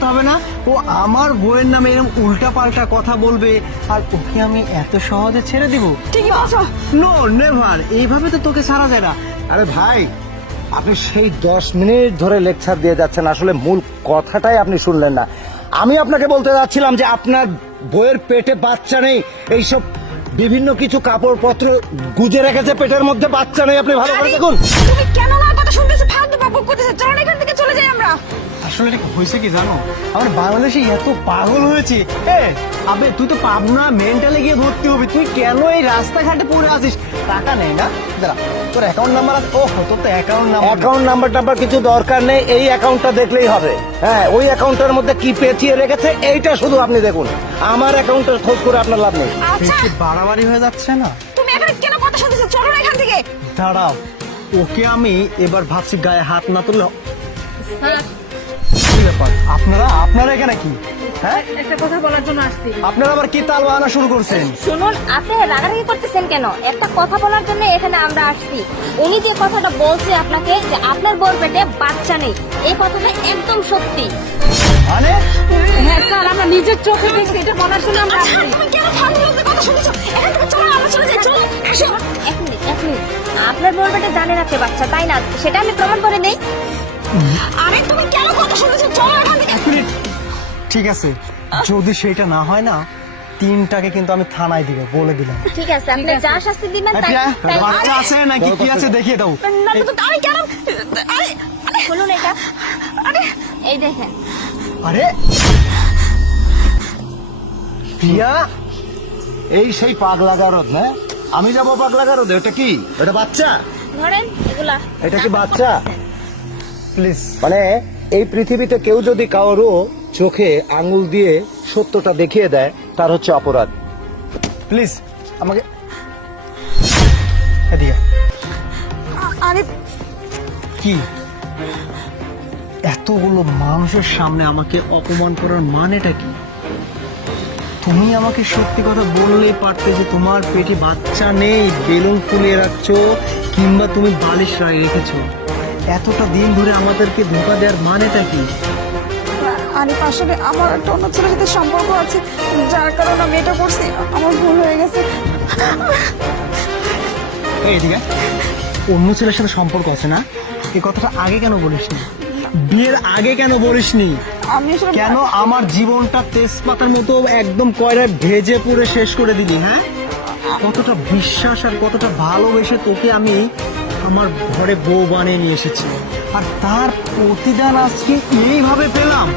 করতে হবে না। ও আমার বউয়ের নামে এরকম উল্টা পাল্টা কথা বলবে আর ওকে আমি এত সহজে ছেড়ে দিব? ঠিকই বলছো। নো নেভার, এইভাবে তো তোকে ছাড়া যায় না। আরে ভাই, আপনি সেই 10 মিনিট ধরে লেকচার দিয়ে যাচ্ছেন, আসলে মূল কথাটাই আপনি শুনলেন না। আমি আপনাকে বলতে যাচ্ছিলাম যে আপনার বইয়ের পেটে বাচ্চা নেই, এইসব বিভিন্ন কিছু কাপড়পত্র গুজে রেখেছে পেটের মধ্যে, বাচ্চা নেই। আপনি ভালো করে দেখুন। তুমি কেন আমার কথা শুনতেছো? ফালতু বকবক করতেছো। চলো না এখান থেকে চলে যাই আমরা। আসলে এটা হয়েছে কি জানো, আমার বাংলাদেশে এত পাগল হয়েছে। আবে তুই তো পাবনা মেন্টালে গিয়ে ভর্তি হবি, তুই কেন এই রাস্তাঘাটে পড়ে আছিস? টাকা নেই না? দাঁড়া, তোর অ্যাকাউন্ট নাম্বার আছে? ও তোর তো অ্যাকাউন্ট নাম্বার কিছু দরকার নেই, এই অ্যাকাউন্টটা দেখলেই হবে। হ্যাঁ, ওই অ্যাকাউন্টের মধ্যে কি পেঁচিয়ে রেখেছে এইটা শুধু আপনি দেখুন। আমার অ্যাকাউন্টের খোঁজ করে আপনার লাভ নেই। আচ্ছা বাড়াবাড়ি হয়ে যাচ্ছে না? তুমি এখন কেন কথা শুনতেছো? চলো না এখান থেকে। দাঁড়াও, ওকে আমি এবার ভাবছি গায়ে হাত না তুললে। কি ব্যাপার, আপনারা এখানে কি? হ্যাঁ, একটা কথা বলার জন্য আসছি। আপনারা আবার কি তাল বাহানা শুরু করছেন? শুনুন, আপনি রাগারাগি করতেছেন কেন? একটা কথা বলার জন্য এখানে আমরা আসছি। উনি যে কথাটা বলছে আপনাকে যে আপনার বউর পেটে বাচ্চা নেই, এই কথাটা একদম সত্যি। মানে হ্যাঁ স্যার, আমরা নিজের চোখে দেখছি। এটা বলার জন্য আমরা আসছি। তুমি কেন ফালতু লোকের কথা শুনতেছো? এখান থেকে চলো, আমরা চলে যাই। চলো, আসো। এক মিনিট। আপনার বউর পেটে জানেন আপনি বাচ্চা, তাই না? সেটা আমি প্রমাণ করে দেই। আরে তুমি কেন কথা শুনতেছো? চলো এখান থেকে। এক মিনিট। ঠিক আছে, যদি সেটা না হয় না, 3টাকে কিন্তু আমি থানায় দিব, বলে দিলাম। ঠিক আছে, আপনি যা শাস্তি দিবেন তাই বাচ্চা আছে নাকি কি আছে দেখিয়ে দাও। না তো আমি কেন? আরে শুনুন এটা, এই দেখেন। আরে প্রিয়া, এই সেই পাগলা গারদ না? আমি যাবো পাগলা গারদ? এটা কি? এটা বাচ্চা? ধরেন এগুলা। এটা কি বাচ্চা? প্লিজ। মানে এই পৃথিবীতে কেউ যদি কারো চোখে আঙ্গুল দিয়ে সত্যটা দেখিয়ে দেয়, তার হচ্ছে অপরাধ। প্লিজ আমাকে এদিকে। আরে কি এতগুলো মানুষের সামনে আমাকে অপমান করার মানেটা কি? তুমি আমাকে সত্যি কথা বললেই পারতে যে তোমার পেটে বাচ্চা নেই, বেলুন ফুলিয়ে রাখছো কিংবা তুমি বালিশ রেখেছো। এতটা দিন ধরে আমাদেরকে ধোঁকা দেওয়ার মানেটা কি? আরে আসলে আমার একটা অন্য ছেলের সাথে সম্পর্ক আছে, যার কারণে আমি এটা করছি। আমার ভুল হয়ে গেছে। এদিকে, অন্য ছেলের সাথে সম্পর্ক আছে না? এই কথাটা আগে কেন বলিসনি? বিয়ের আগে কেন বলিসনি? আমি আসলে কেন আমার জীবনটা তেজপাতার মতো একদম কয়রায় ভেজে পুড়ে শেষ করে দিলি? হ্যাঁ, কতটা বিশ্বাস আর কতটা ভালোবেসে তোকে আমি আমার ঘরে বউ বানিয়ে নিয়ে এসেছি, আর তার প্রতিদান আজকে এইভাবে পেলাম।